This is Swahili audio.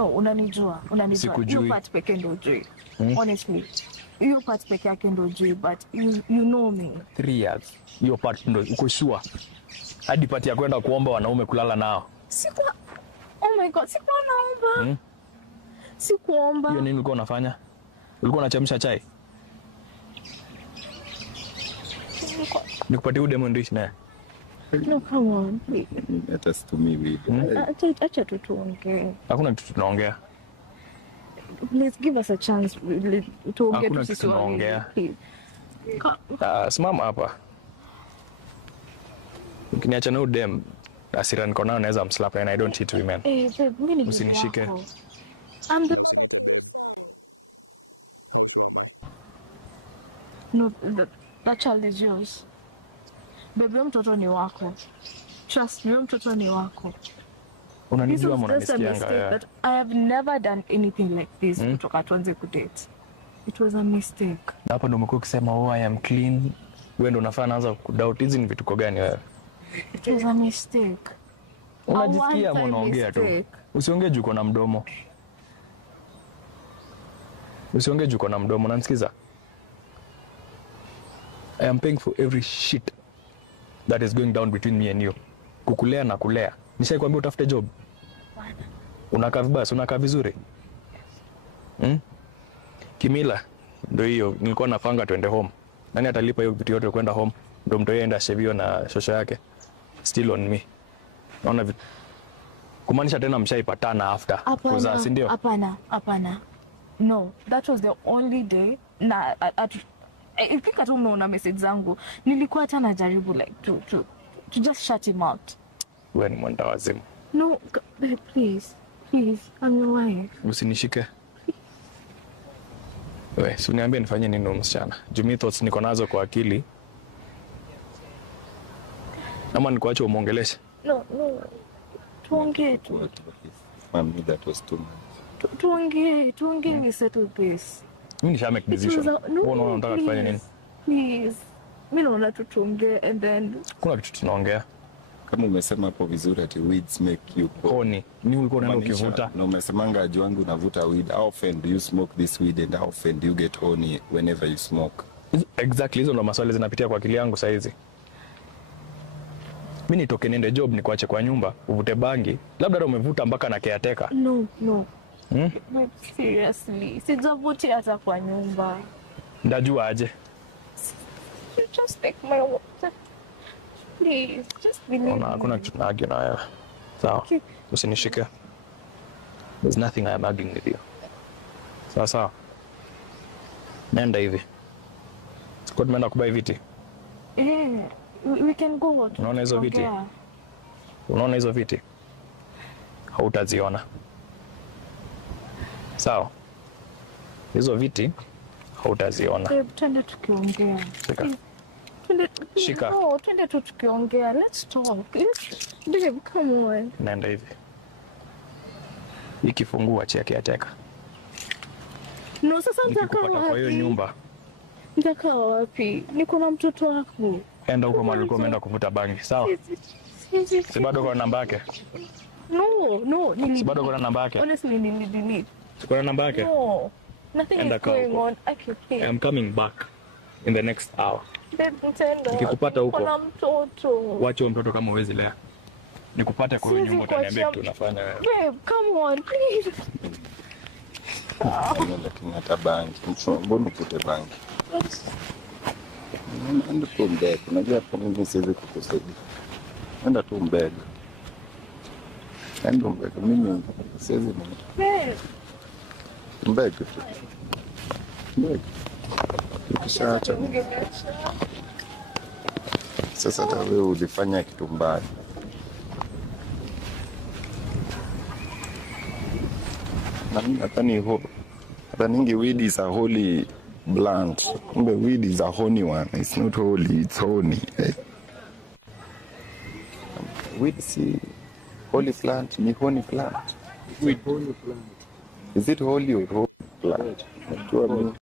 No, unanijua. You part peke ndo ujui. Honestly. You part peke yake ndo ujui, but you know me. 3 years. Hiyo part ndo uko sure. Hadi part ya kwenda kuomba wanaume kulala nao. Oh my God, sikuwa naomba. Sikuomba. Hiyo nini ulikuwa unafanya? Ulikuwa unachemsha chai? Nikupatie udemo ndishi naye. No, come on. Let us to me with. Acha tuongee. Hakuna kitu tunaongea. Please give us a chance to get to sisi tunaongea. Simama hapa. Ukiniacha na udem asira niko nao naweza mslap and I don't hit women. Usinishike. No, that child is yours. Baby, mtoto ni wako. Trust me, mtoto ni wako. Unanijua mbona nisikianga. I have never done anything like this kutoka tuanze kudate. It was a mistake. Hapa ndo umekuwa ukisema oh I am clean. Wewe ndo unafaa naanza kudoubt hizi ni vituko gani wewe? It was a mistake. Unajisikia unaongea tu. Usiongee juu uko na mdomo. Usiongee juu uko na mdomo, unanisikiza? I am paying for every shit that is going down between me and you. Kukulea na kulea. Nishakwambia utafute job. Unakaa vibaya, unakaa vizuri. Kimila ndio hiyo, nilikuwa napanga twende home. Nani atalipa hiyo vitu yote kwenda home? Ndio mtu yeye enda shevio na shosho yake. Still on me. Naona vitu. Kumaanisha tena mshaipatana after kuzaa, si ndio? Hapana. No, that was the only day na ikika tu umeona message zangu. Nilikuwa hata najaribu like to just shut him out. Wewe ni mwenda wazimu. No, please, I'm your wife. Usinishike. Wewe, si uniambie nifanye nini msichana? Jumi thoughts niko nazo kwa akili. Ama nikuache umuongeleshe? No. Tuongee tu. Mami, that was too much. Tuongee, we settle this. Mimi nisha make decision. Unaona unataka tufanye nini? Please. Mimi naona tuongee and then kuna kitu tunaongea. Kama umesema hapo vizuri ati weeds make you horny. Ni ulikuwa unaenda ukivuta. Na umesemanga juu wangu unavuta weed. How often do you smoke this weed and how often do you get horny whenever you smoke? Exactly, hizo ndo maswali zinapitia kwa akili yangu saizi. Mimi nitoke nende job ni kuache kwa nyumba, uvute bangi. Labda ndo umevuta mpaka na caretaker. No. Seriously, sijavuti hata kwa nyumba. Ndajua aje. Just take my water. Please, just believe me. Hakuna kitu naagio na wewe. Sawa. Usinishike. There's nothing I am arguing with you. Sawa. Nenda hivi. Sikuwa tumeenda kubai viti. We can go. Unaona hizo viti? Unaona hizo viti? Hautaziona. Sawa. Hizo viti hautaziona. Twende tukiongea. Shika. No, twende tu tukiongea. Let's talk. Babe, come on. Nenda hivi. Ikifungua cheki ateka. No, sasa nitaka wapi? Kwa hiyo nyumba. Nitaka wapi? Niko na mtoto wako. Enda huko mahali ulikuwa umeenda kuvuta bangi, sawa? Si bado kwa namba yake? No. Si bado kwa namba yake? Honestly, need. Si kwa namba yake? No. Nothing is going on. Okay. I'm coming back in the next hour. Babe, nikikupata huko. Kuna mtoto. Wacha mtoto kama uwezi lea. Nikupate kwa hiyo nyumba utaniambia kitu unafanya wewe. Babe, come on, please. Lakini hata bangi. Mbona upute bangi? Nenda tu mbele. Unajua hapo mimi siwezi kukusaidia. Nenda tu mbele. Mimi siwezi mbele tu. Mbele. Ukishaacha. Sasa hata wewe ulifanya kitu mbaya. Na mimi nadhani weed is a holy plant. Kumbe weed is a honey one. It's not holy, it's honey. Weed is holy plant, ni honey plant. Weed holy plant. Is it holy or holy plant? Holy.